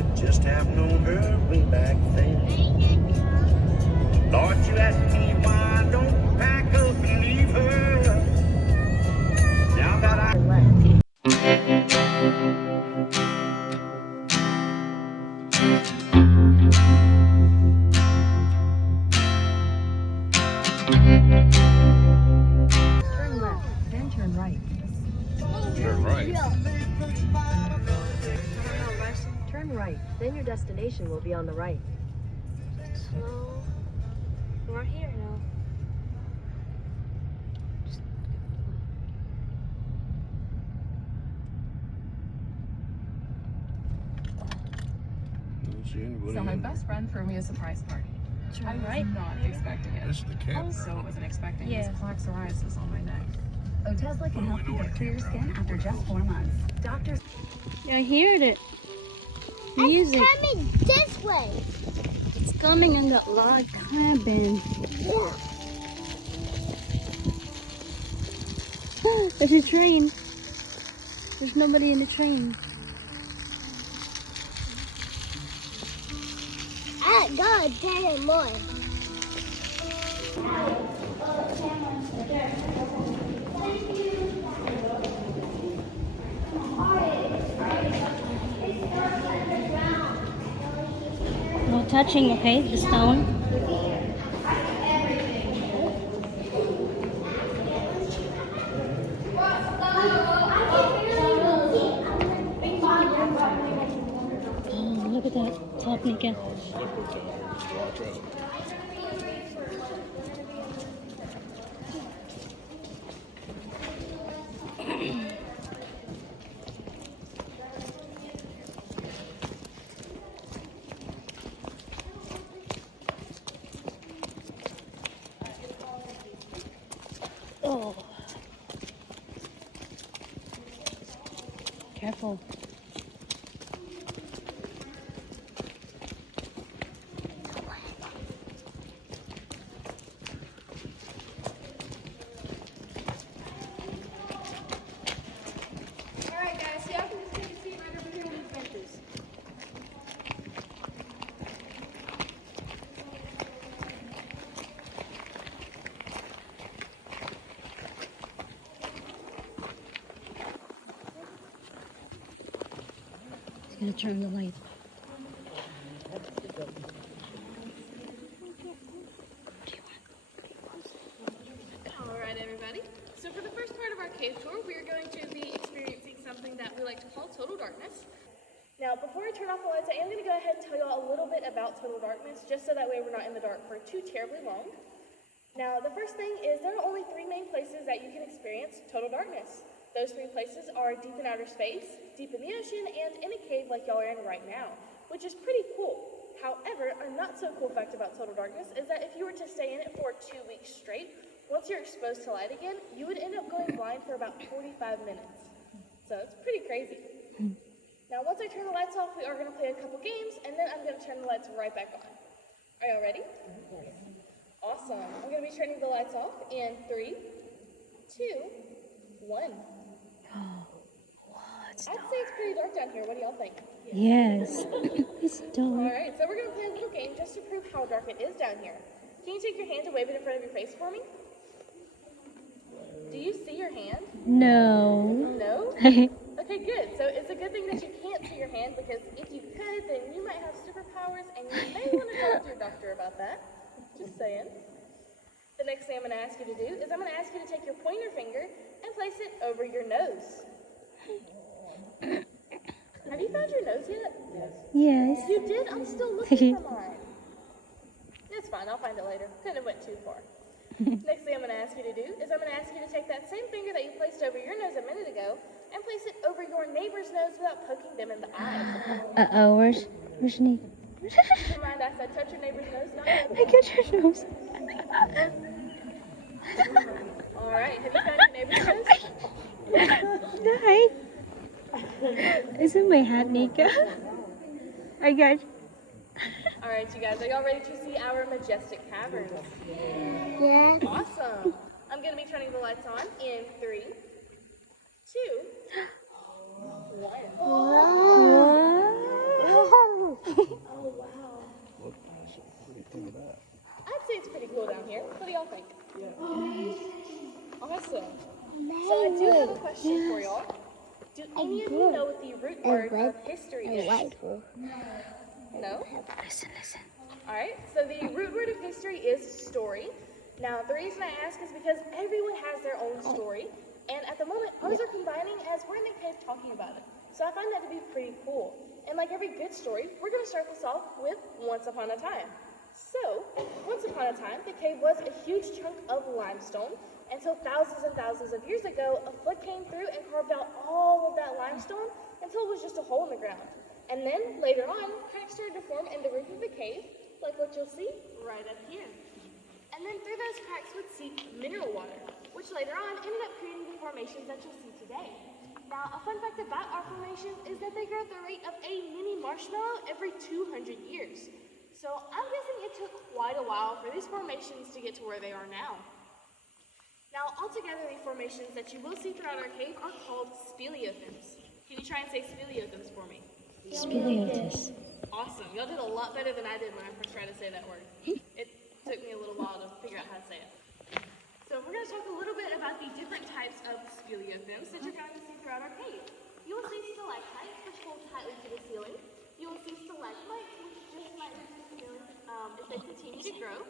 should just have known her way back then. Lord, you ask me why I don't pack up and leave her. Now that I Turn left, then turn right. Turn right. Turn right, then your destination will be on the right. So, we're here now. Don't see anybody So my in best friend threw me a surprise party. I was not expecting there. it. This is the campground. Also wasn't expecting Yeah. this plaque psoriasis on my neck. Otezla can help you get clear skin after just 4 months. Doctors. I heard it. Music. It's coming this way. It's coming in that log cabin. Yeah. There's a train. There's nobody in the train. I gotta tell you more. No touching, okay? The stone. Oh, look at that top, Nika. Watch out. Oh. Careful. Alright guys, so y'all can just take a seat right over here on these benches. It's gonna turn the light. Alright everybody, so for the first part of our cave tour, we are going to be experiencing something that we like to call total darkness. Now before I turn off the lights, I am going to go ahead and tell you all a little bit about total darkness, just so that way we're not in the dark for too terribly long. Now the first thing is there are only 3 main places that you can experience total darkness. Those 3 places are deep in outer space, deep in the ocean, and in a cave like y'all are in right now, which is pretty cool. However, a not so cool fact about total darkness is that if you were to stay in it for 2 weeks straight, once you're exposed to light again, you would end up going blind for about 45 minutes. So it's pretty crazy. Now once I turn the lights off, we are going to play a couple games, and then I'm going to turn the lights right back on. Are y'all ready? Awesome. I'm going to be turning the lights off in 3, 2, 1. I'd say it's pretty dark down here. What do y'all think? Yes. It's dark. Alright, so we're going to play a little game just to prove how dark it is down here. Can you take your hand and wave it in front of your face for me? Do you see your hand? No. No? Okay, good. So it's a good thing that you can't see your hand, because if you could, then you might have superpowers, and you may want to talk to your doctor about that. Just saying. The next thing I'm going to ask you to do is I'm going to ask you to take your pointer finger and place it over your nose. Have you found your nose yet? Yes. You did? I'm still looking for mine. It's fine. I'll find it later. Couldn't have went too far. Next thing I'm going to ask you to do is I'm going to ask you to take that same finger that you placed over your nose a minute ago and place it over your neighbor's nose without poking them in the eye. Uh-oh, where's Nick? Keep in mind, I said touch your neighbor's nose, not your I got your nose. All right. Have you found your neighbor's nose? Hi. Is it my hat, Nika? I got. All right, you guys, are y'all ready to see our Majestic Caverns? Yeah. Awesome. I'm going to be turning the lights on in 3, 2, 1. What? Oh, wow. What do you think of that? I'd say it's pretty cool down here. What do y'all think? Awesome. So I do have a question for y'all. Do any of you know what the root word of history is? No? Listen, listen. Alright, so the root word of history is story. Now, the reason I ask is because everyone has their own story, and at the moment, ours are combining as we're in the cave talking about it. So I find that to be pretty cool. And like every good story, we're going to start this off with Once Upon a Time. So, once upon a time, the cave was a huge chunk of limestone until thousands and thousands of years ago, a flood came through and carved out all of that limestone until it was just a hole in the ground. And then, later on, cracks started to form in the roof of the cave, like what you'll see right up here. And then through those cracks would seep mineral water, which later on ended up creating the formations that you'll see today. Now, a fun fact about our formations is that they grow at the rate of a mini marshmallow every 200 years. So I'm guessing it took quite a while for these formations to get to where they are now. Now, altogether, the formations that you will see throughout our cave are called speleothems. Can you try and say speleothems for me? Speleotis. Awesome. Y'all did a lot better than I did when I first tried to say that word. It took me a little while to figure out how to say it. So we're going to talk a little bit about the different types of speleothems that you're going to see throughout our cave. You will see stalactites, which hold tightly to the ceiling. You will see stalagmites, which just might reach the ceiling if they continue to grow.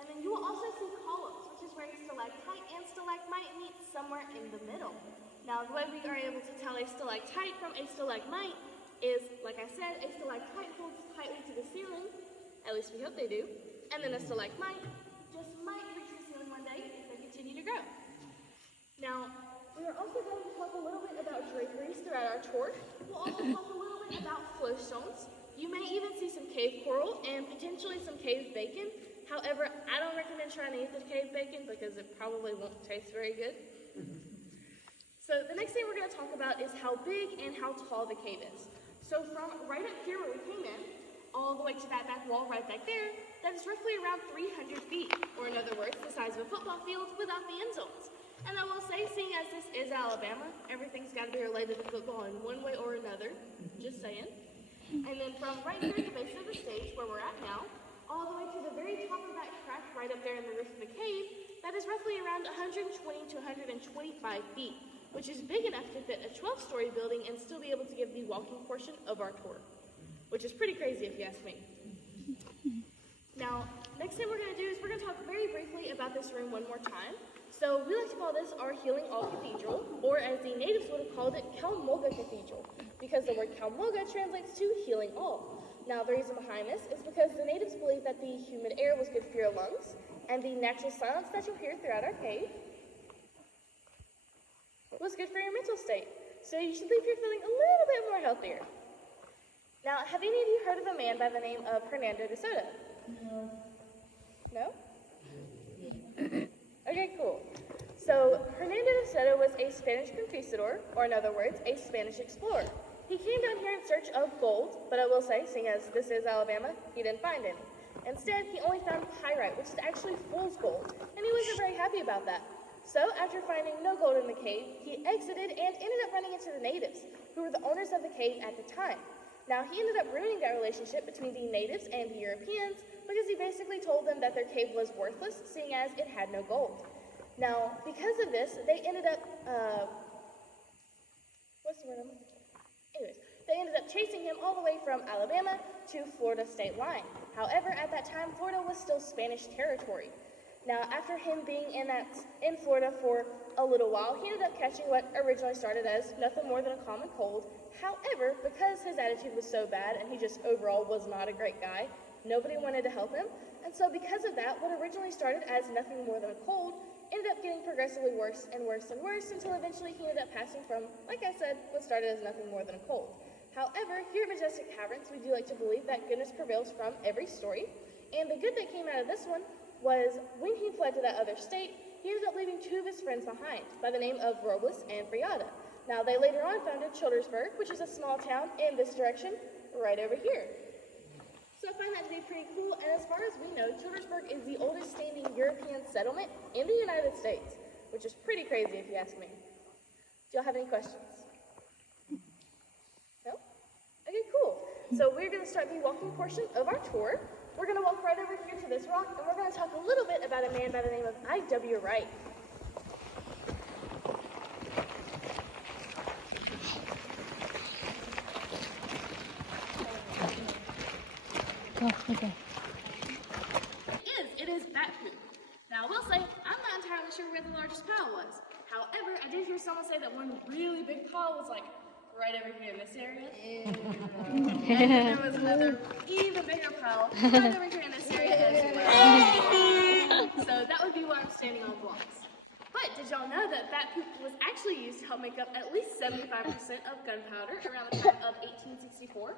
And then you will also see columns, which is where a stalactite and stalagmite meet somewhere in the middle. Now, the way we are able to tell a stalactite from a stalagmite is, like I said, a stalactite holds tightly to the ceiling, at least we hope they do, and then a stalagmite just might reach the ceiling one day if they continue to grow. Now, we are also going to talk a little bit about draperies throughout our tour. We'll also talk a little bit about flowstones. You may even see some cave coral and potentially some cave bacon. However, I don't recommend trying to eat the cave bacon because it probably won't taste very good. So the next thing we're going to talk about is how big and how tall the cave is. So from right up here where we came in, all the way to that back wall right back there, that is roughly around 300 feet, or in other words, the size of a football field without the end zones. And I will say, seeing as this is Alabama, everything's got to be related to football in one way or another, just saying. And then from right here at the base of the stage, where we're at now, all the way to the very top of that crack right up there in the roof of the cave, that is roughly around 120 to 125 feet, which is big enough to fit a 12-story building and still be able to give the walking portion of our tour, which is pretty crazy if you ask me. Now, next thing we're going to do is we're going to talk very briefly about this room one more time. So we like to call this our Healing All Cathedral, or as the natives would have called it, Kalmoga Cathedral, because the word Kalmoga translates to healing all. Now, the reason behind this is because the natives believed that the humid air was good for your lungs, and the natural silence that you'll hear throughout our cave was good for your mental state. So you should leave here feeling a little bit more healthier. Now, have any of you heard of a man by the name of Hernando de Soto? No. No? Okay, cool. So, Hernando de Soto was a Spanish conquistador, or in other words, a Spanish explorer. He came down here in search of gold, but I will say, seeing as this is Alabama, he didn't find any. Instead, he only found pyrite, which is actually fool's gold, and he wasn't very happy about that. So, after finding no gold in the cave, he exited and ended up running into the natives, who were the owners of the cave at the time. Now, he ended up ruining that relationship between the natives and the Europeans because he basically told them that their cave was worthless, seeing as it had no gold. Now, because of this, they ended up, they ended up chasing him all the way from Alabama to Florida state line. However, at that time, Florida was still Spanish territory. Now, after him being in Florida for a little while, he ended up catching what originally started as nothing more than a common cold. However, because his attitude was so bad and he just overall was not a great guy, nobody wanted to help him. And so because of that, what originally started as nothing more than a cold ended up getting progressively worse and worse and worse until eventually he ended up passing from, like I said, what started as nothing more than a cold. However, here at Majestic Caverns, we do like to believe that goodness prevails from every story. And the good that came out of this one was when he fled to that other state, he ended up leaving two of his friends behind by the name of Robles and Friada. Now, they later on founded Childersburg, which is a small town in this direction, right over here. So I find that to be pretty cool, and as far as we know, Childersburg is the oldest standing European settlement in the United States, which is pretty crazy if you ask me. Do y'all have any questions? No? Okay, cool. So we're going to start the walking portion of our tour. We're going to walk right over here to this rock, and we're going to talk a little bit about a man by the name of I.W. Wright. Oh, okay. It is bat poop. Now, I will say, I'm not entirely sure where the largest pile was. However, I did hear someone say that one really big pile was like right over here in this area. And then there was another even bigger pile right over here in this area as well. So that would be why I'm standing on blocks. But did y'all know that bat poop was actually used to help make up at least 75% of gunpowder around the time of 1864?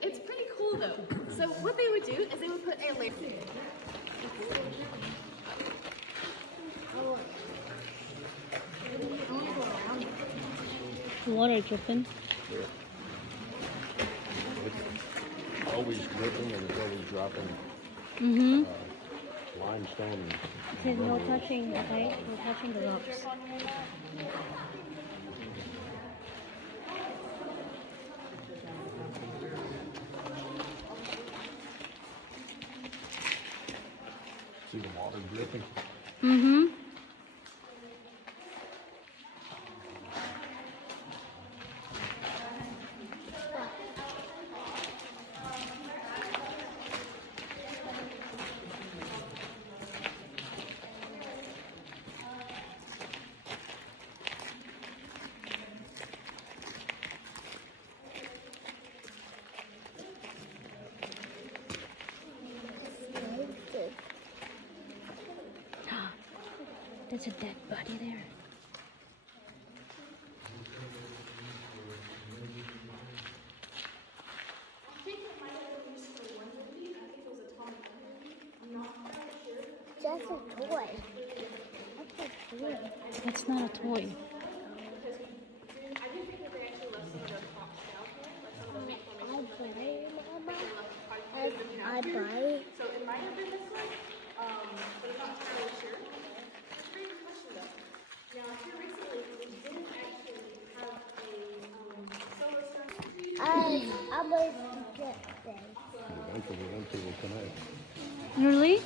It's pretty cool though. So what they would do is they would put a layer. Water dripping. It's always dripping and it's always dropping Mm-hmm. limestone. And It says no touching, okay? No touching the rocks. see the water dripping. Mm-hmm. There's a dead body there. Just a toy. That's not a toy. I buy. So it might have been this one, but I'm not entirely sure. It's a great question though. Now here recently we didn't actually have a solar storm. I'm going to get this. Eventually, we went to it tonight. Really?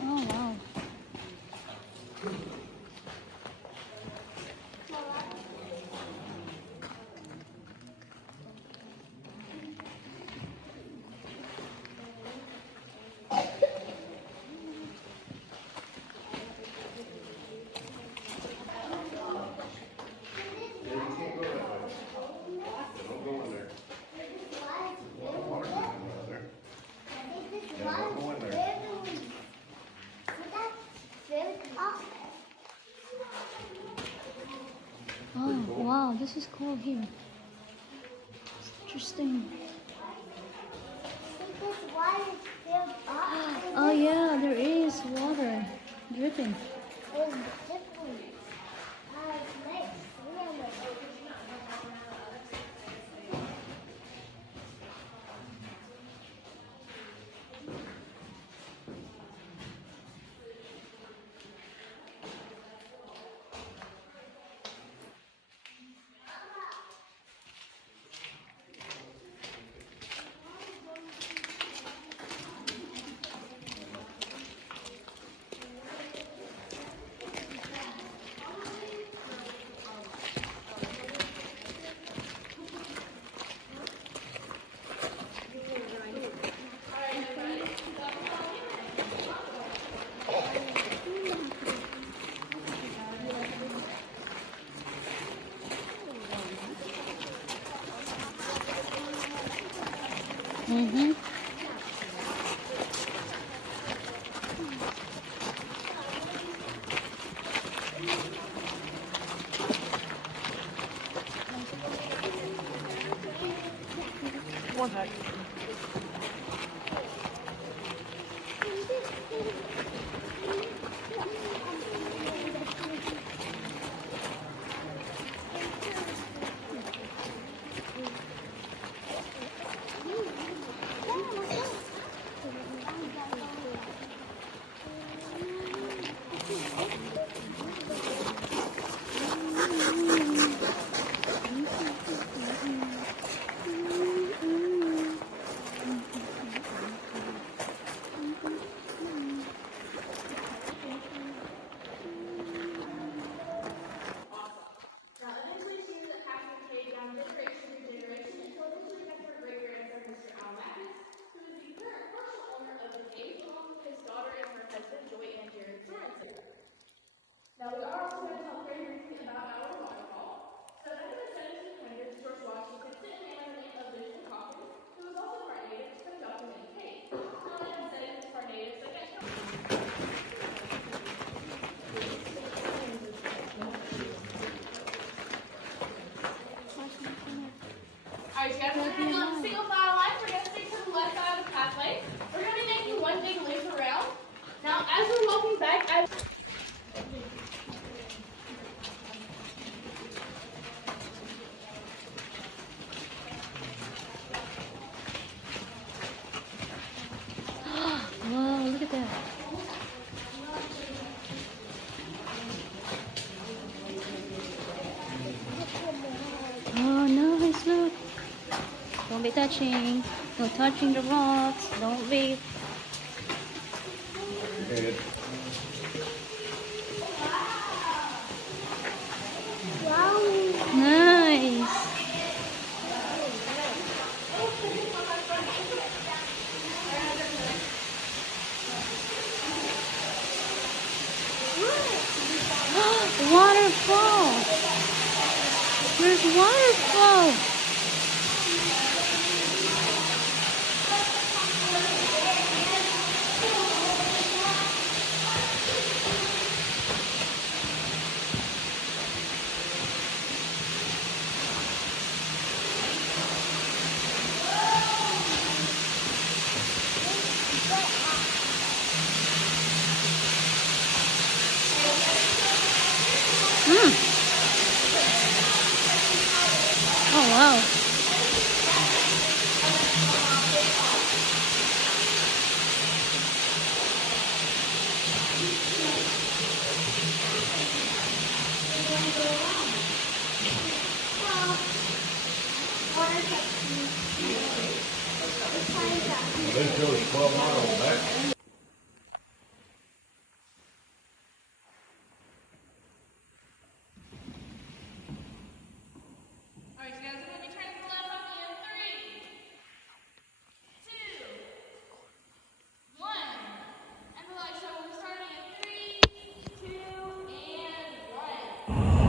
Oh, wow. Oh, wow, this is cool here. It's interesting. Oh, yeah, there is water dripping. Mm-hmm. One sec. Now we are also going to talk very briefly about our waterfall. So back in the 1700s, George Washington sent a man by the name of Benjamin Hawkins, who was also part native, to come document the cave. Now like I said, he was part native, so I can't tell. Alright, you guys are going to go in single file line. We're going to stick to the left side of the pathway. We're going to be making one big loop around. Now, as we're walking back, Wow, look at that. Oh, nice, look. Don't be touching. No touching the rocks. Don't be. Head. Nice. Waterfall. There's waterfall. Oh, wow. They showed us 12 miles back. alright, you guys are going to be turning to the left on me in 3, 2, 1. And the light show, we're starting in 3, 2, and 1.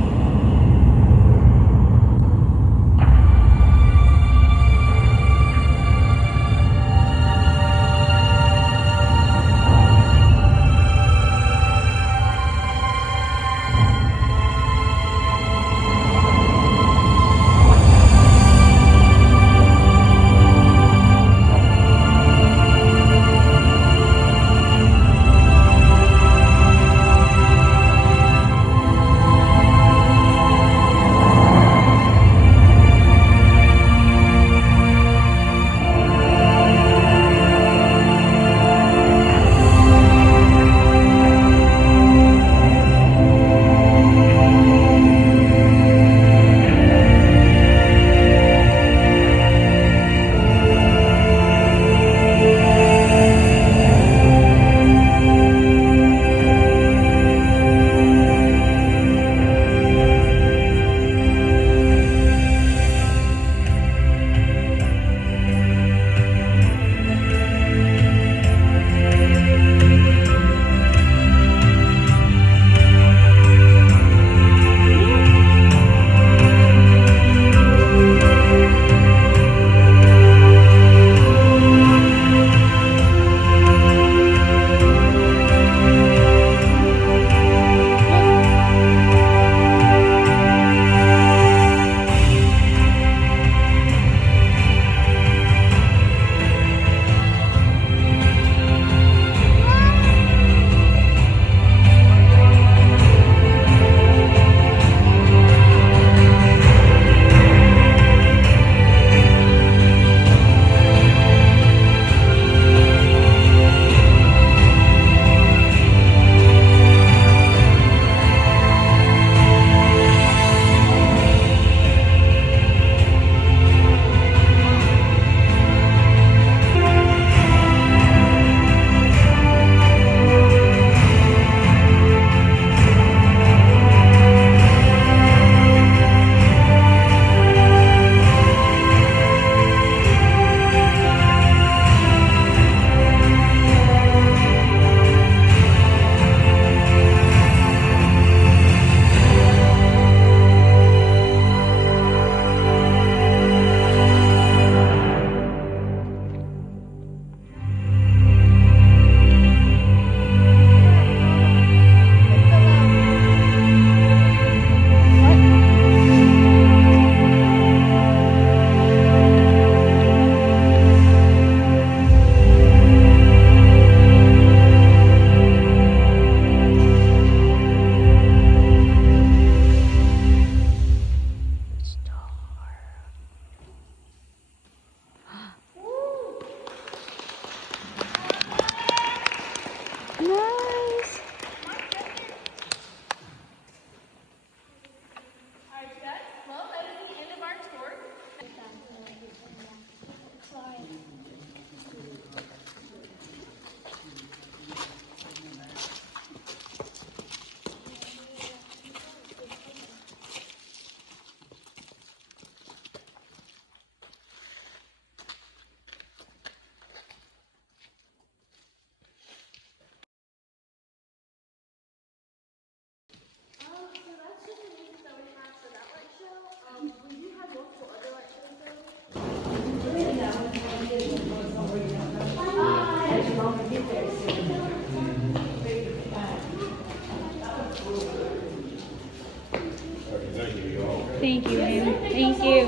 Thank you, man. Thank you.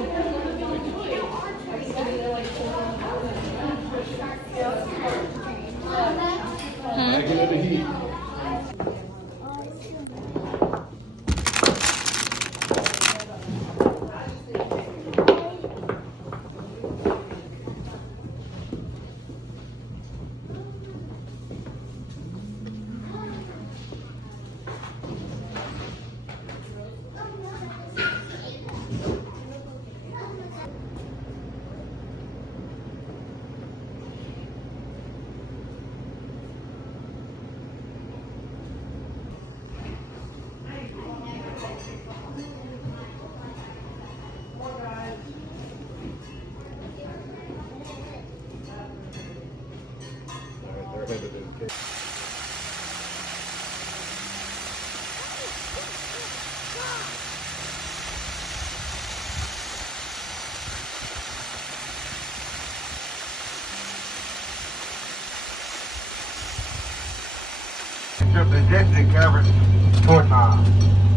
Huh? Get in the heat. They're headed in. Majestic Caverns 4 miles.